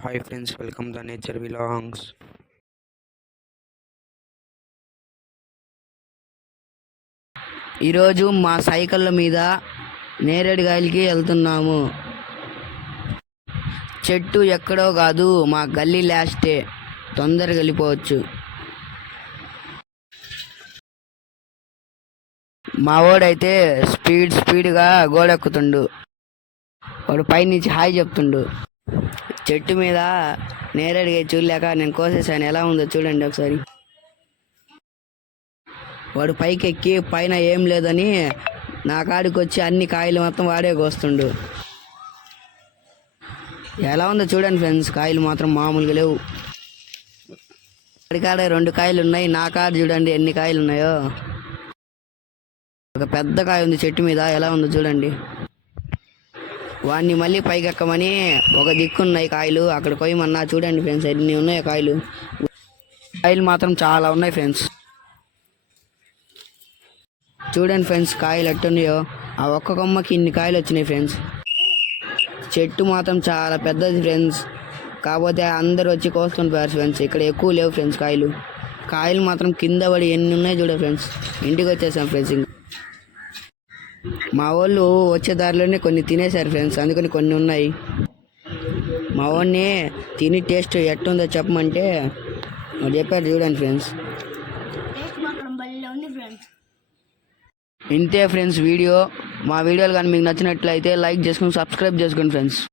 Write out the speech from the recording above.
Hi friends, welcome the Nature Vlogs. ఈరోజు మా సైకిళ్ళ మీద నేరేడుకాయలకి వెళ్తున్నాము. చెట్టు ఎక్కడో కాదు, మా గల్లీ లాస్టే, తొందరగా వెళ్ళిపోవచ్చు. మా వాడైతే స్పీడ్గా గోడెక్కుతుండు. వాడు పైనుంచి హాయ్ చెప్తుండు. చెట్టు మీద నేరేడుకాయ చూడలేక నేను కోసేసాను. ఎలా ఉందో చూడండి ఒకసారి. వాడు పైకి ఎక్కి పైన ఏం లేదని నా కాడికి వచ్చి అన్ని కాయలు మొత్తం వాడే కోస్తుండు. ఎలా ఉందో చూడండి ఫ్రెండ్స్, కాయలు మాత్రం మామూలుగా లేవు. కాడ 2 కాయలు ఉన్నాయి, నా కాడ చూడండి ఎన్ని కాయలు ఉన్నాయో. ఒక పెద్ద కాయ ఉంది చెట్టు మీద, ఎలా ఉందో చూడండి. వాడిని మళ్ళీ పైకి ఎక్కమని ఒక దిక్కున్నాయి కాయలు, అక్కడ కొయ్యమన్నా. చూడండి ఫ్రెండ్స్ ఎన్ని ఉన్నాయో కాయలు. కాయలు మాత్రం చాలా ఉన్నాయి ఫ్రెండ్స్. చూడండి ఫ్రెండ్స్ కాయలు ఎట్టున్నాయో. ఆ ఒక్క కొమ్మకి ఇన్ని కాయలు వచ్చినాయి ఫ్రెండ్స్. చెట్టు మాత్రం చాలా పెద్దది ఫ్రెండ్స్, కాకపోతే అందరు వచ్చి కోసుకుంటారు ఫ్రెండ్స్. ఇక్కడ ఎక్కువ లేవు ఫ్రెండ్స్ కాయలు. కాయలు మాత్రం కింద పడి ఎన్ని ఉన్నాయి చూడ ఫ్రెండ్స్. ఇంటికి వచ్చేసాం ఫ్రెండ్స్. మా వాళ్ళు వచ్చే దారిలోనే కొన్ని తినేశారు ఫ్రెండ్స్, అందుకని కొన్ని ఉన్నాయి. మా వాడిని తిని టేస్ట్ ఎట్టుందో చెప్పమంటే వాడు చెప్పారు. చూడండి ఫ్రెండ్స్. ఇంతే ఫ్రెండ్స్ వీడియో. మా వీడియోలు కానీ మీకు నచ్చినట్లయితే లైక్ చేసుకుని సబ్స్క్రైబ్ చేసుకోండి ఫ్రెండ్స్.